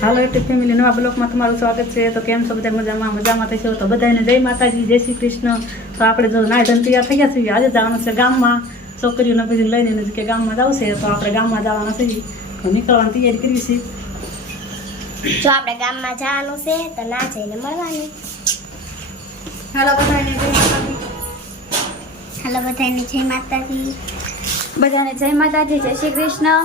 હાલો YouTube family નવા બ્લોગમાં તમારું સ્વાગત છે। તો કેમ છો બધા? મજામાં થશો તો બધાને જય માતાજી, જય શ્રી કૃષ્ણ। તો આપણે જો નાય ધન તૈયાર થઈ ગયા છીએ, આજે જવાનું છે ગામમાં। છોકરીઓને બધી લઈને કે ગામમાં જવું છે, તો આપણે ગામમાં જવાના છીએ, તો નીકળવાની તૈયારી કરવી છે। જો આપણે ગામમાં જવાનું છે તો ના જઈને મળવાનું। હાલો બધાને જય માતાજી। હાલો બધાને જય માતાજી। બધાને જય માતાજી, જય શ્રી કૃષ્ણ।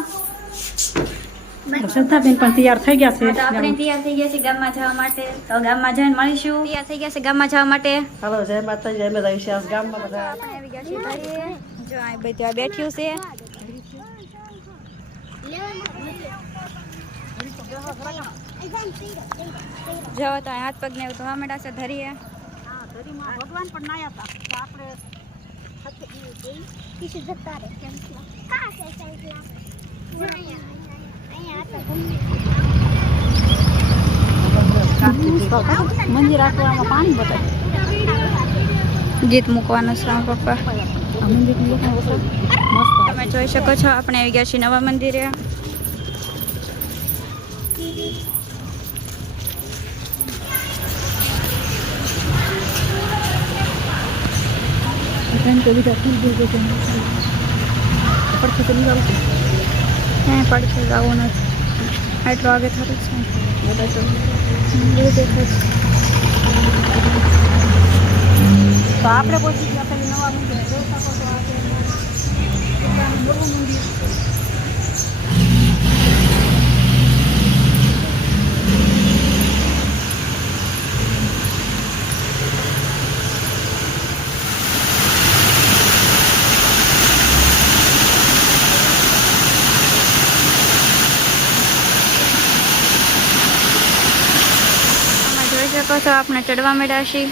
શ્રદ્ધાબેન પણ તૈયાર થઈ ગયા છે। તો આપણે તૈયાર થઈ ગયા છે ગામમાં જવા માટે, તો ગામમાં જઈને મળીશું। તૈયાર થઈ ગયા છે ગામમાં જવા માટે। હાલો જય માતાજી, અમે રહીશું આજ ગામમાં બધા। આપણે આવી ગયા છીએ ઘરે। જો આ બધું આ બેઠ્યું છે। જો તો હાથ પગ ને ધોવા માંડ્યા છે ધરીએ। ભગવાન પણ નાયા હતા, તો આપણે મંદિર રાખવામાં પાણી બતાવે, ગીત મૂકવાનું છે પપ્પા। તમે જોઈ શકો છો આપણે આવી ગયા છીએ નવા મંદિરે। પડશે જવું નથી, આટલું આગે થતું છે બધું દેખાય છે। તો આપણે પહોંચી ગયા પેલી નવા મંદિરે, જોઈ શકો છો આજે નવું મંદિર। જોઈ શકો છો આપણે ચડવા માંડ્યા છીએ।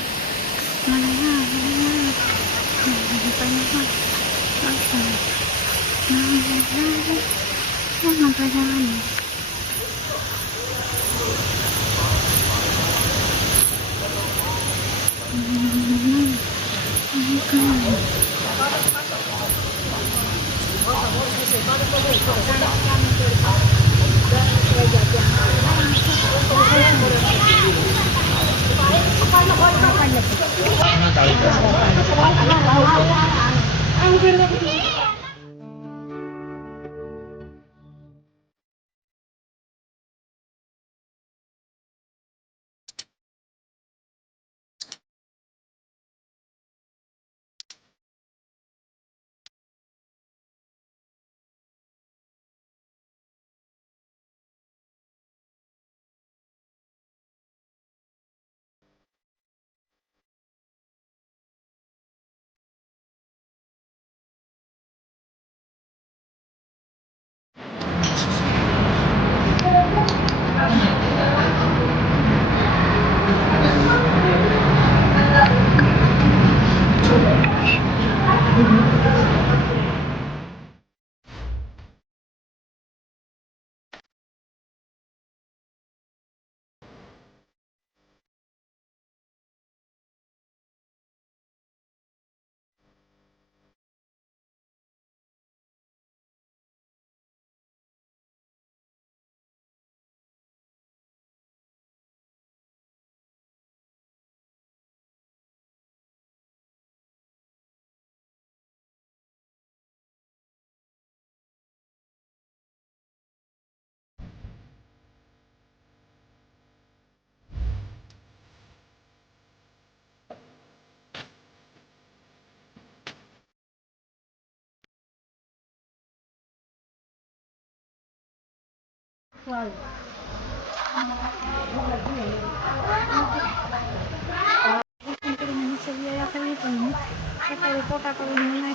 ફોટા કરીને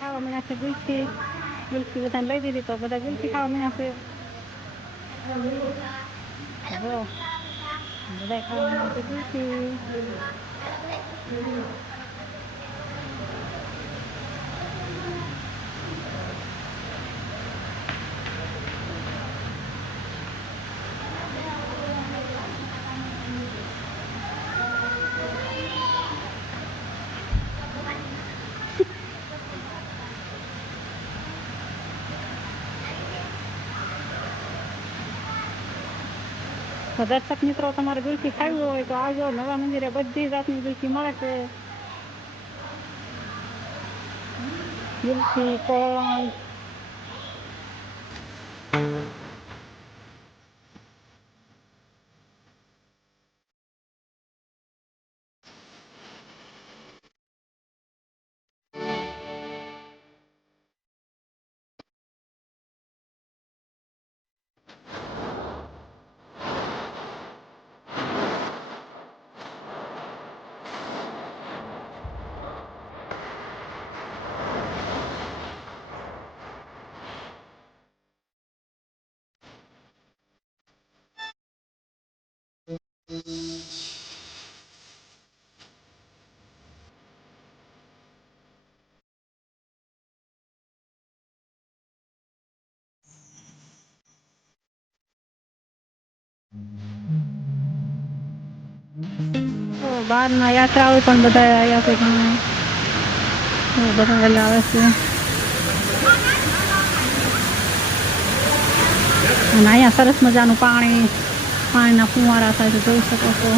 ખાવા મળ્યા છે ગુલ્ફી બધાને લઈ દીધી, તો બધા ગુલ્ફી ખાવા મળ્યા છે। બધા ખાવા મળ્યા છે ગુલ્ફી। તો દર્શક મિત્રો તમારે ગુલકી ખાવી હોય તો આવજો. નવા મંદિરે બધી જાતની ગુલકી મળે છે. ગુલકી કોણ બહારના યાત્રાઓ પણ બધા આવ્યા છે. બધા વહેલા આવે છે. અને અહીંયા સરસ મજાનું પાણીના ફુવારા થાય છે, જોઈ શકો છો.